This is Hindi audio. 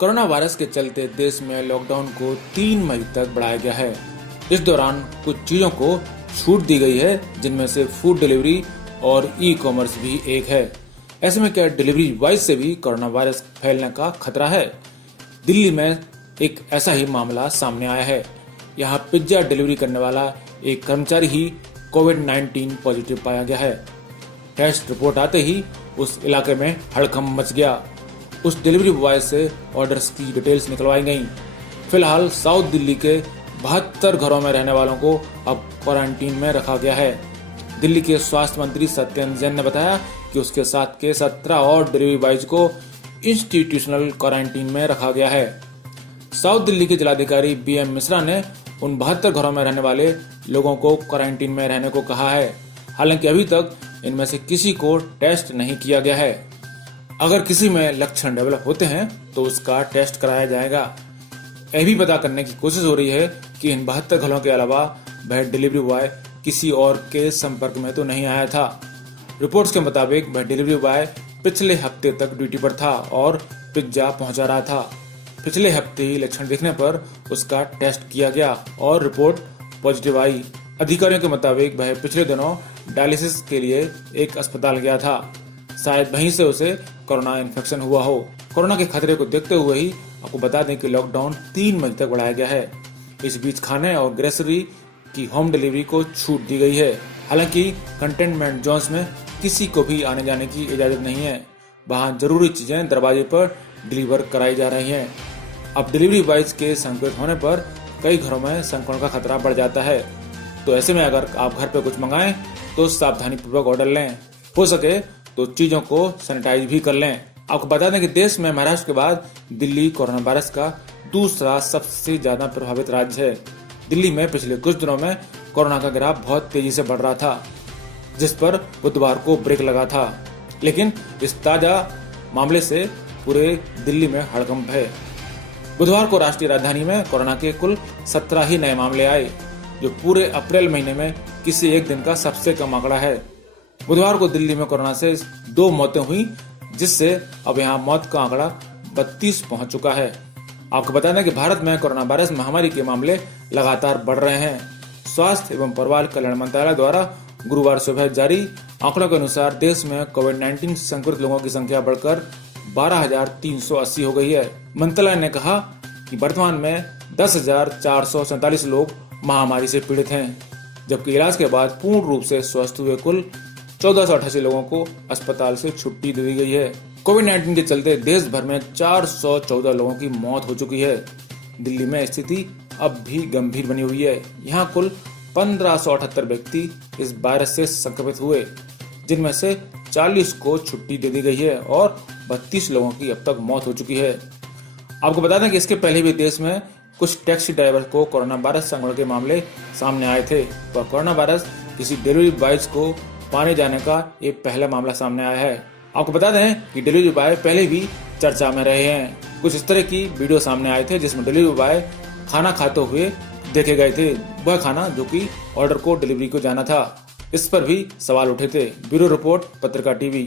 कोरोना वायरस के चलते देश में लॉकडाउन को 3 मई तक बढ़ाया गया है। इस दौरान कुछ चीजों को छूट दी गई है, जिनमें से फूड डिलीवरी और ई कॉमर्स भी एक है। ऐसे में क्या डिलीवरी बॉय से भी कोरोना वायरस फैलने का खतरा है? दिल्ली में एक ऐसा ही मामला सामने आया है। यहाँ पिज्जा डिलीवरी करने वाला एक कर्मचारी ही कोविड-19 पॉजिटिव पाया गया है। टेस्ट रिपोर्ट आते ही उस इलाके में हड़कंप मच गया। उस डिलीवरी बॉय से ऑर्डर्स की डिटेल्स निकलवाई गईं। फिलहाल साउथ दिल्ली के 72 घरों में रहने वालों को अब क्वारंटीन में रखा गया है। दिल्ली के स्वास्थ्य मंत्री सत्येंद्र जैन ने बताया कि उसके साथ के 17 और डिलीवरी बॉयज को इंस्टीट्यूशनल क्वारंटीन में रखा गया है। साउथ दिल्ली के जिलाधिकारी BM मिश्रा ने उन 72 घरों में रहने वाले लोगों को क्वारंटीन में रहने को कहा है। हालांकि अभी तक इनमें से किसी को टेस्ट नहीं किया गया है। अगर किसी में लक्षण डेवलप होते हैं तो उसका टेस्ट कराया जाएगा। यह भी पता करने की कोशिश हो रही है कि इन 72 घरों के अलावा वह डिलीवरी बॉय किसी और के संपर्क में तो नहीं आया था। रिपोर्ट्स के मुताबिक वह डिलीवरी बॉय पिछले हफ्ते तक ड्यूटी पर था और पिज्जा पहुंचा रहा था। पिछले हफ्ते ही लक्षण दिखने पर उसका टेस्ट किया गया और रिपोर्ट पॉजिटिव आई। अधिकारियों के मुताबिक वह पिछले दिनों डायलिसिस के लिए एक अस्पताल गया था। शायद वहीं से उसे कोरोना इन्फेक्शन हुआ हो। कोरोना के खतरे को देखते हुए ही आपको बता दें कि लॉकडाउन 3 मई तक बढ़ाया गया है। इस बीच खाने और ग्रोसरी की होम डिलीवरी को छूट दी गई है। हालांकि कंटेनमेंट जोन्स में किसी को भी आने जाने की इजाजत नहीं है। वहां जरूरी चीजें दरवाजे पर डिलीवर कराई जा रही हैं। अब डिलीवरी बॉयज के संक्रमित होने पर कई घरों में संक्रमण का खतरा बढ़ जाता है। तो ऐसे में अगर आप घर पे कुछ मंगाएं तो सावधानी पूर्वक ऑर्डर लें। हो सके तो चीजों को सैनिटाइज भी कर लें। आपको बता दें कि देश में महाराष्ट्र के बाद दिल्ली कोरोना वायरस का दूसरा सबसे ज्यादा प्रभावित राज्य है। दिल्ली में पिछले कुछ दिनों में कोरोना का ग्राफ बहुत तेजी से बढ़ रहा था, जिस पर बुधवार को ब्रेक लगा था। लेकिन इस ताजा मामले से पूरे दिल्ली में हड़कंप है। बुधवार को राष्ट्रीय राजधानी में कोरोना के कुल 17 ही नए मामले आए, जो पूरे अप्रैल महीने में किसी एक दिन का सबसे कम आंकड़ा है। बुधवार को दिल्ली में कोरोना से 2 मौतें हुई, जिससे अब यहाँ मौत का आंकड़ा 32 पहुंच चुका है। आपको बता दें कि भारत में कोरोना वायरस महामारी के मामले लगातार बढ़ रहे हैं। स्वास्थ्य एवं परिवार कल्याण मंत्रालय द्वारा गुरुवार सुबह जारी आंकड़ों के अनुसार देश में कोविड-19 संक्रमित लोगों की संख्या बढ़कर 12,380 हो गई है। मंत्रालय ने कहा कि वर्तमान में 10,447 लोग महामारी से पीड़ित हैं, जबकि इलाज के बाद पूर्ण रूप से स्वस्थ हुए कुल 1488 लोगों को अस्पताल से छुट्टी दे दी गई है। कोविड-19 के चलते देश भर में 414 लोगों की मौत हो चुकी है। दिल्ली में स्थिति अब भी गंभीर बनी हुई है। यहाँ कुल 1578 व्यक्ति इस वायरस से संक्रमित हुए, जिनमें से 40 को छुट्टी दे दी गई है और 32 लोगों की अब तक मौत हो चुकी है। आपको बता दें कि इसके पहले भी देश में कुछ टैक्सी ड्राइवर को कोरोना वायरस संक्रमण के मामले सामने आए थे, पर कोरोना वायरस किसी डिलीवरी बॉयज को पाने जाने का ये पहला मामला सामने आया है। आपको बता दें कि डिलीवरी बॉय पहले भी चर्चा में रहे हैं। कुछ इस तरह की वीडियो सामने आए थे जिसमें डिलीवरी बॉय खाना खाते हुए देखे गए थे, वह खाना जो कि ऑर्डर को डिलीवरी को जाना था। इस पर भी सवाल उठे थे। ब्यूरो रिपोर्ट, पत्रिका टीवी।